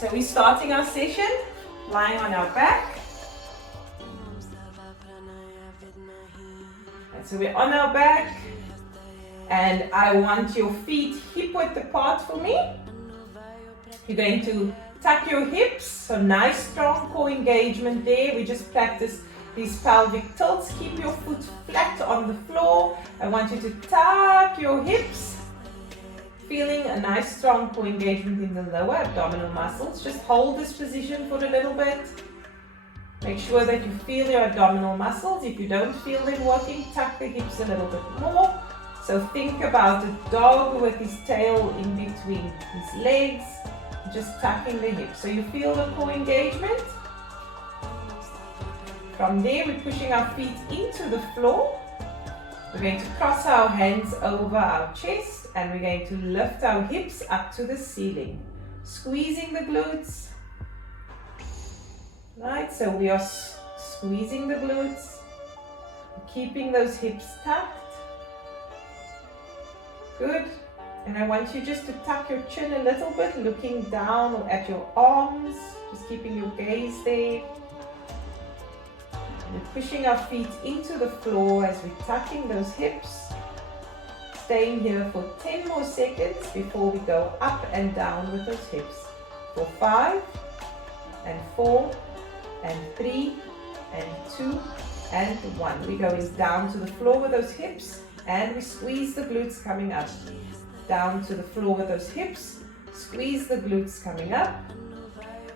So we're starting our session lying on our back. And so we're on our back, and I want your feet hip width apart for me. You're going to tuck your hips, so nice strong core engagement there. We just practice these pelvic tilts. Keep your foot flat on the floor. I want you to tuck your hips, feeling a nice strong core engagement in the lower abdominal muscles. Just hold this position for a little bit. Make sure that you feel your abdominal muscles. If you don't feel them working, tuck the hips a little bit more. So think about a dog with his tail in between his legs, just tucking the hips. So you feel the core engagement. From there, we're pushing our feet into the floor. We're going to cross our hands over our chest, and we're going to lift our hips up to the ceiling, squeezing the glutes. Right, so we are squeezing the glutes, keeping those hips tucked. Good. And I want you just to tuck your chin a little bit, looking down at your arms, just keeping your gaze there. We're pushing our feet into the floor as we're tucking those hips. Staying here for 10 more seconds before we go up and down with those hips. For 5 and 4 and 3 and 2 and 1. We're going down to the floor with those hips, and we squeeze the glutes coming up. Down to the floor with those hips, squeeze the glutes coming up.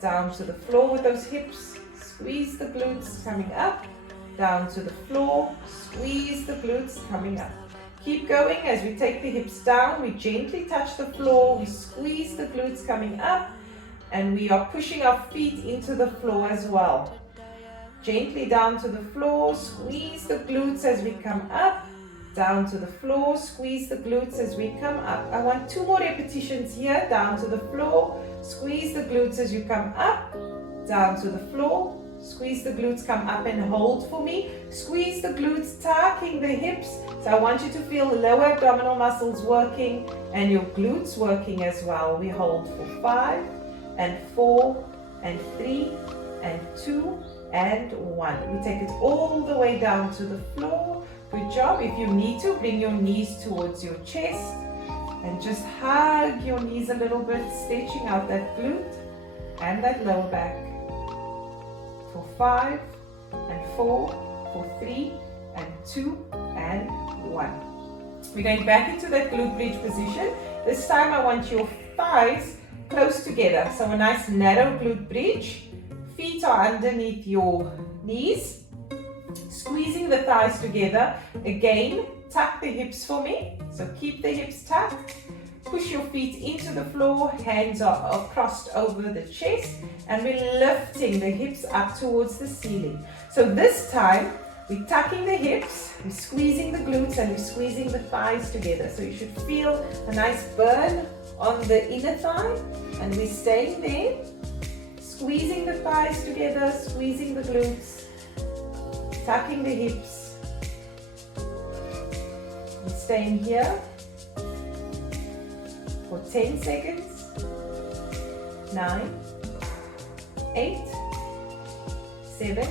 Down to the floor with those hips, squeeze the glutes coming up. Down to the floor, squeeze the glutes coming up. Keep going. As we take the hips down, we gently touch the floor, we squeeze the glutes coming up, and we are pushing our feet into the floor as well. Gently down to the floor, squeeze the glutes as we come up. Down to the floor, squeeze the glutes as we come up. I want 2 more repetitions here. Down to the floor, squeeze the glutes as you come up. Down to the floor, squeeze the glutes, come up and hold for me. Squeeze the glutes, tucking the hips. So I want you to feel the lower abdominal muscles working and your glutes working as well. We hold for 5 and 4 and 3 and 2 and 1. We take it all the way down to the floor. Good job. If you need to, bring your knees towards your chest and just hug your knees a little bit, stretching out that glute and that lower back. For 5 and 4, for 3 and 2 and 1. We're going back into that glute bridge position. This time I want your thighs close together. So a nice narrow glute bridge. Feet are underneath your knees. Squeezing the thighs together. Again, tuck the hips for me. So keep the hips tucked. Push your feet into the floor. Hands are crossed over the chest. And we're lifting the hips up towards the ceiling. So this time, we're tucking the hips, we're squeezing the glutes, and we're squeezing the thighs together. So you should feel a nice burn on the inner thigh. And we're staying there. Squeezing the thighs together, squeezing the glutes, tucking the hips. We're staying here for 10 seconds. 9, 8, 7,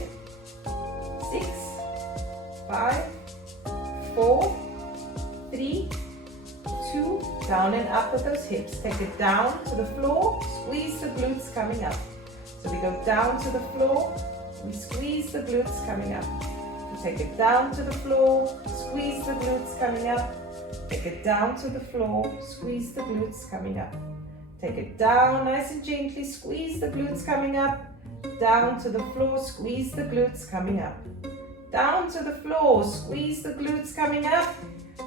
6, 5, 4, 3, 2, down and up with those hips. Take it down to the floor, squeeze the glutes coming up. So we go down to the floor, we squeeze the glutes coming up. We take it down to the floor, squeeze the glutes coming up. Take it down to the floor, squeeze the glutes coming up. Take it down nice and gently, squeeze the glutes coming up. Down to the floor, squeeze the glutes coming up. Down to the floor, squeeze the glutes coming up.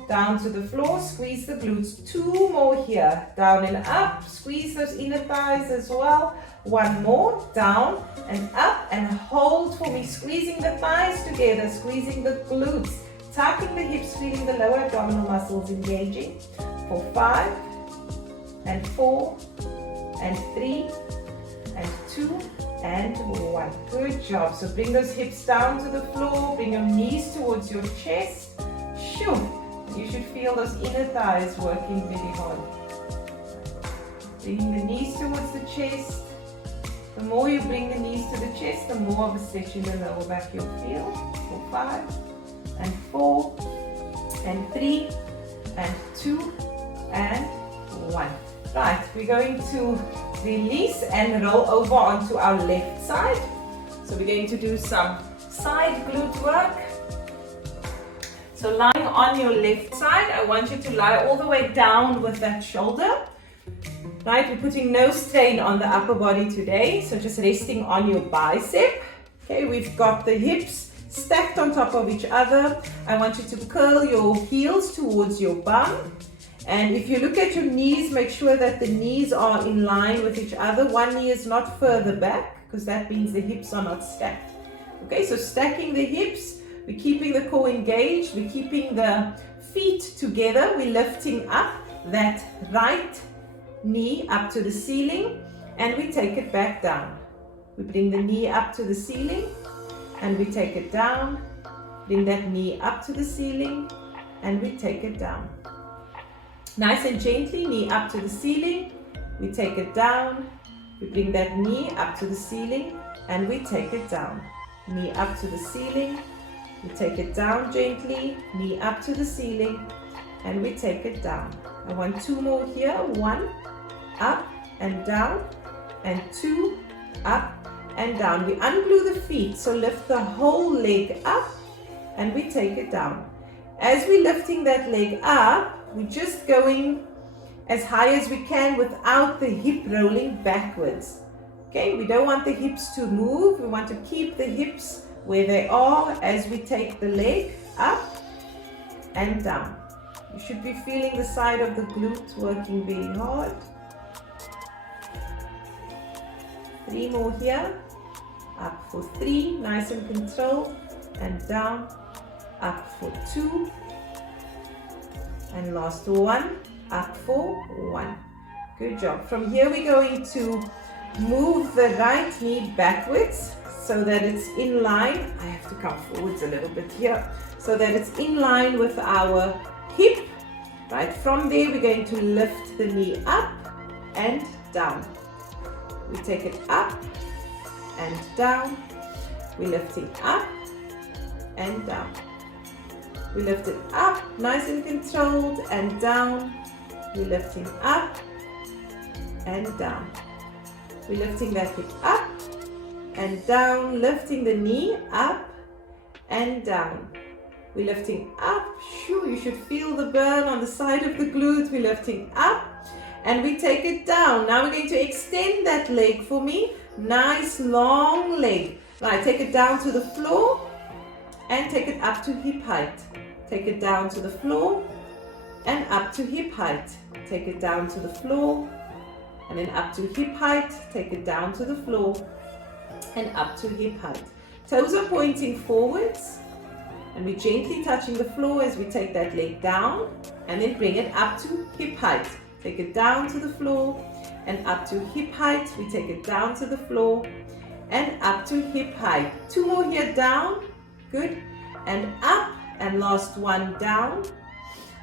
Down to the floor, squeeze the glutes. 2 more here. Down and up, squeeze those inner thighs as well. 1 more, down and up, and hold for me, squeezing the thighs together, squeezing the glutes, tucking the hips, feeling the lower abdominal muscles engaging. For 5 and 4 and 3 and 2 and 1. Good job. So bring those hips down to the floor, bring your knees towards your chest. Shoo. You should feel those inner thighs working really hard. Bringing the knees towards the chest, The more you bring the knees to the chest, the more of a stretch in the lower back you'll feel. For 5 and 4 and 3 and 2 and 1. Right, we're going to release and roll over onto our left side. So we're going to do some side glute work. So lying on your left side, I want you to lie all the way down with that shoulder. Right, we're putting no strain on the upper body today, so just resting on your bicep. Okay, we've got the hips stacked on top of each other. I want you to curl your heels towards your bum. And if you look at your knees, make sure that the knees are in line with each other. One knee is not further back, because that means the hips are not stacked. Okay, so stacking the hips, we're keeping the core engaged, we're keeping the feet together, we're lifting up that right knee up to the ceiling, and we take it back down. We bring the knee up to the ceiling, and we take it down. Bring that knee up to the ceiling, and we take it down. Nice and gently, knee up to the ceiling, we take it down. We bring that knee up to the ceiling, and we take it down. Knee up to the ceiling, we take it down gently, knee up to the ceiling, and we take it down. I want 2 more here. 1, up and down, and 2, up and down. We unglue the feet, so lift the whole leg up, and we take it down. As we're lifting that leg up, we're just going as high as we can without the hip rolling backwards. Okay, we don't want the hips to move. We want to keep the hips where they are as we take the leg up and down. You should be feeling the side of the glute working very hard. 3 more here. Up for 3, nice and controlled, and down. Up for 2, and last 1, up for 1. Good job. From here we're going to move the right knee backwards so that it's in line. I have to come forwards a little bit here so that it's in line with our hip. Right, from there we're going to lift the knee up and down. We take it up and down. We're lifting up and down. We lift it up, nice and controlled, and down. We're lifting up and down. We're lifting that hip up and down, lifting the knee up and down. We're lifting up. Shoo, you should feel the burn on the side of the glute. We're lifting up and we take it down. Now we're going to extend that leg for me. Nice long leg. Right, take it down to the floor and take it up to hip height. Take it down to the floor and up to hip height. Take it down to the floor and then up to hip height. Take it down to the floor and up to hip height. Toes are pointing forwards and we're gently touching the floor as we take that leg down and then bring it up to hip height. Take it down to the floor and up to hip height. We take it down to the floor and up to hip height. 2 more here, down, good, and up. And last 1, down,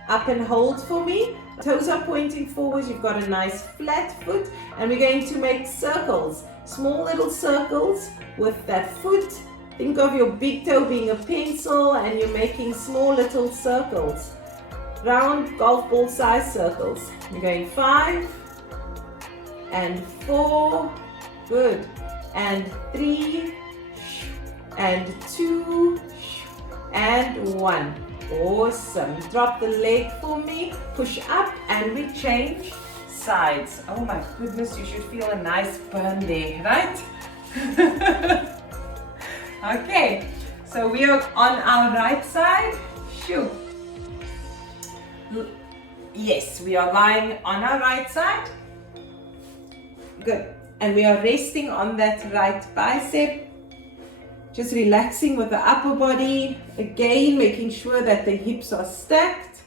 up and hold for me. Toes are pointing forwards. You've got a nice flat foot and we're going to make circles, small little circles with that foot. Think of your big toe being a pencil and you're making small little circles, round golf ball size circles. We're going 5 and 4, good, and 3 and 2 and 1. Awesome. Drop the leg for me, push up and we change sides. Oh my goodness, you should feel a nice burn there, right? Okay, so we are on our right side. Shoo. Yes, we are lying on our right side. Good. And we are resting on that right bicep. Just relaxing with the upper body. Again, making sure that the hips are stacked.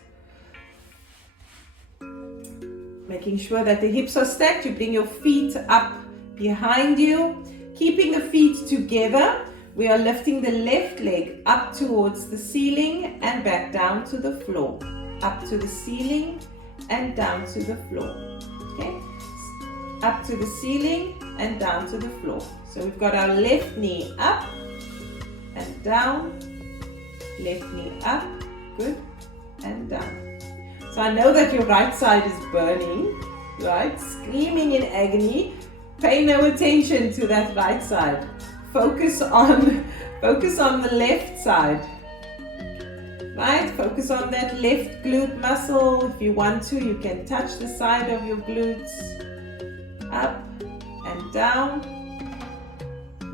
Making sure that the hips are stacked. You bring your feet up behind you. Keeping the feet together. We are lifting the left leg up towards the ceiling and back down to the floor. Up to the ceiling and down to the floor. Okay? up to the ceiling and down to the floor. So we've got our left knee up and down, left knee up, good, and down. So I know that your right side is burning, right? Screaming in agony. Pay no attention to that right side. Focus on the left side. Right? Focus on that left glute muscle. If you want to, you can touch the side of your glutes. Up and down.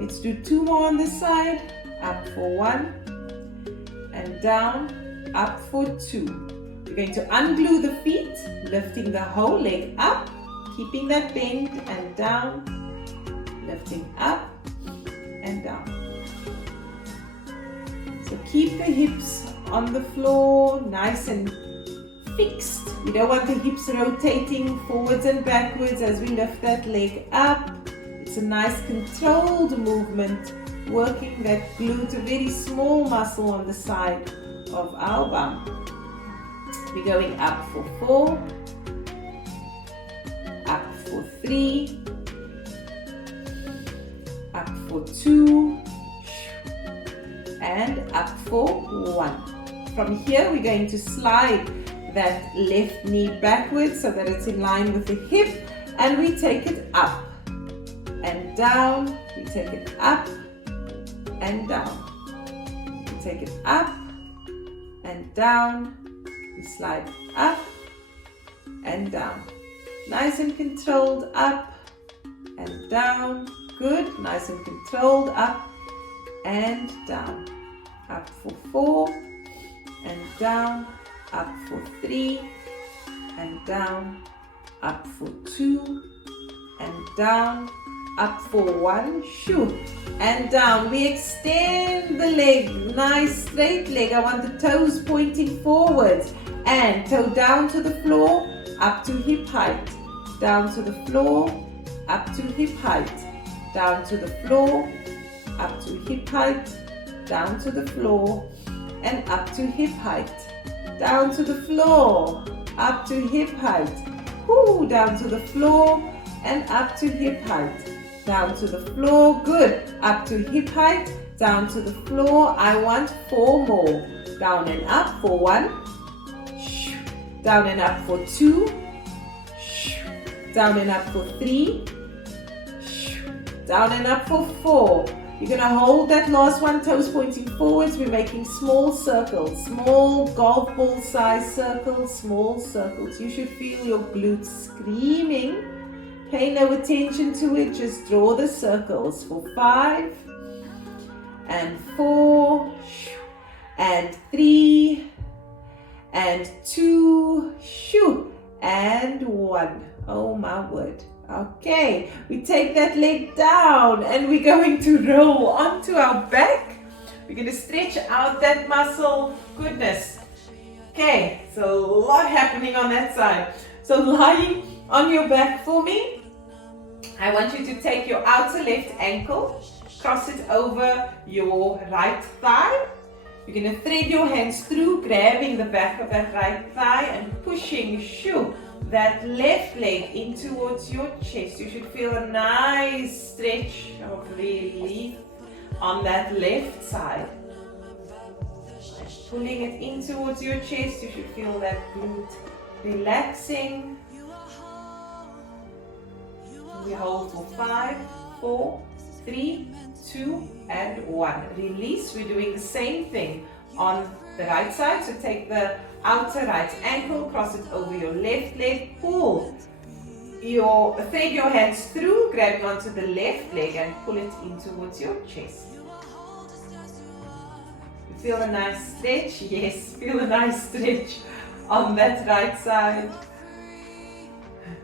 Let's do 2 more on this side. Up for 1 and down, up for 2. You're going to unglue the feet, lifting the whole leg up, keeping that bend, and down, lifting up and down. So keep the hips on the floor, nice and fixed. You don't want the hips rotating forwards and backwards as we lift that leg up. It's a nice controlled movement, working that glute, a very small muscle on the side of our bum. We're going up for 4, up for 3, up for 2, and up for 1. From here, we're going to slide that left knee backwards so that it's in line with the hip, and we take it up and down. We take it up and down. We take it up and down. We slide up and down. Nice and controlled, up and down. Good. Nice and controlled, up and down. Up for 4 and down. Up for 3 and down. Up for 2 and down. Up for 1, shoot, and down. We extend the leg, nice straight leg. I want the toes pointing forwards, and toe down to the floor, up to hip height, down to the floor, up to hip height, down to the floor, up to hip height, down to the floor, and up to hip height, down to the floor, up to hip height, whoo, down to the floor, and up to hip height. Down to the floor, good. Up to hip height, down to the floor. I want 4 more. Down and up for 1. Down and up for 2. Down and up for 3. Down and up for 4. You're going to hold that last one, toes pointing forwards. We're making small circles, small golf ball size circles, small circles. You should feel your glutes screaming. Pay no attention to it, just draw the circles for 5 and 4 and 3 and 2 and 1. Oh my word. Okay, we take that leg down and we're going to roll onto our back. We're going to stretch out that muscle. Goodness. Okay, so a lot happening on that side. So lying on your back for me, I want you to take your outer left ankle, cross it over your right thigh. You're going to thread your hands through, grabbing the back of that right thigh and pushing that left leg in towards your chest. You should feel a nice stretch of relief on that left side. Pulling it in towards your chest, you should feel that glute relaxing. We hold for 5, 4, 3, 2, and 1. Release. We're doing the same thing on the right side. So take the outer right ankle, cross it over your left leg, pull thread your hands through, grabbing onto the left leg and pull it in towards your chest. You feel a nice stretch? Yes, feel a nice stretch on that right side.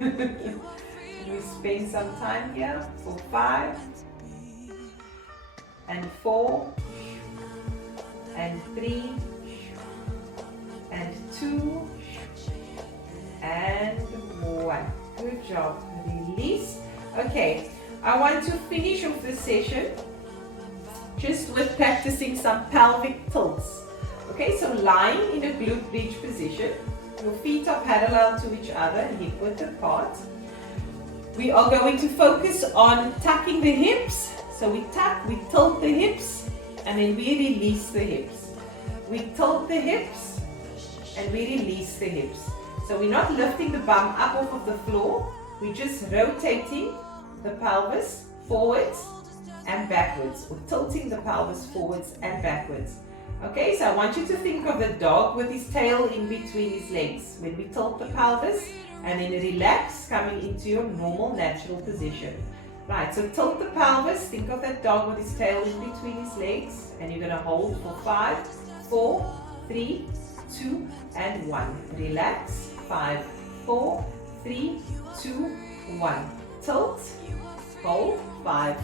We spend some time here for 5 and 4 and 3 and 2 and 1. Good job. Release. Okay, I want to finish off this session just with practicing some pelvic tilts. Okay, so lying in a glute bridge position, your feet are parallel to each other, hip width apart. We are going to focus on tucking the hips. So we tuck, we tilt the hips, and then we release the hips. We tilt the hips, and we release the hips. So we're not lifting the bum up off of the floor. We're just rotating the pelvis forwards and backwards, or tilting the pelvis forwards and backwards. Okay, so I want you to think of the dog with his tail in between his legs. When we tilt the pelvis and then relax, coming into your normal natural position. Right, so tilt the pelvis, think of that dog with his tail in between his legs, and you're going to hold for 5, 4, 3, 2, and 1. Relax, 5, 4, 3, 2, 1. Tilt, hold, 5,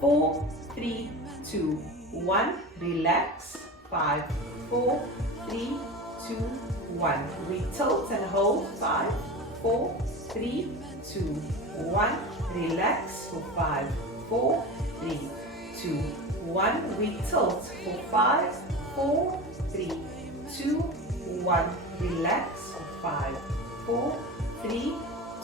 4, 3, 2, 1. Relax, 5, 4, 3, 2, 1. We tilt and hold, 5, 4, 3, 2, 1. Relax for 5, 4, 3, 2, 1. We tilt for 5, 4, 3, 2, 1. Relax for 5, 4, 3,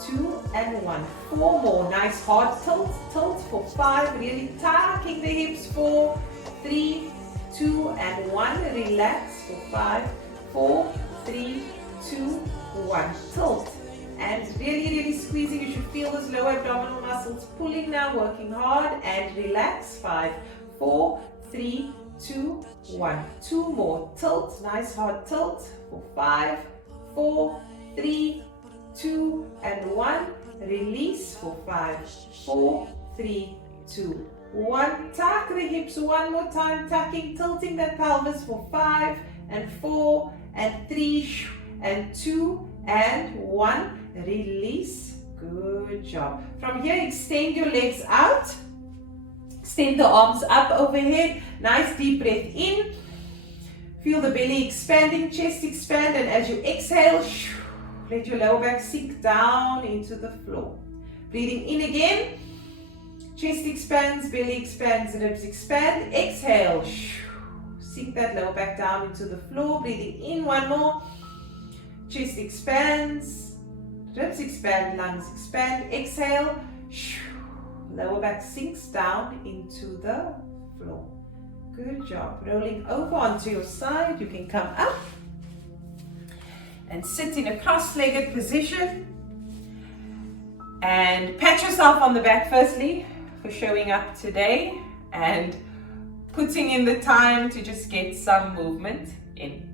2, and 1. 4 more. Nice hard tilt. Tilt for 5. Really tucking the hips. 4, 3, 2, and 1. Relax for 5, 4, 3, 2, 1. Tilt. And really squeezing. You should feel those lower abdominal muscles pulling now, working hard, and relax. 5, 4, 3, 2, 1. 2 more. Tilt. Nice hard tilt for 5, 4, 3, 2, and 1. Release for 5, 4, 3, 2, 1. Tuck the hips one more time. Tucking, tilting that pelvis for 5, and 4, and 3, and 2, and 1. Release. Good job. From here, extend your legs out. Extend the arms up overhead. Nice deep breath in. Feel the belly expanding, chest expand, and as you exhale, let your lower back sink down into the floor. Breathing in again. Chest expands, belly expands, ribs expand. Exhale. Sink that lower back down into the floor. Breathing in one more. Chest expands. Ribs expand, lungs expand. Exhale. Lower back sinks down into the floor. Good job. Rolling over onto your side. You can come up and sit in a cross-legged position. And pat yourself on the back firstly for showing up today and putting in the time to just get some movement in.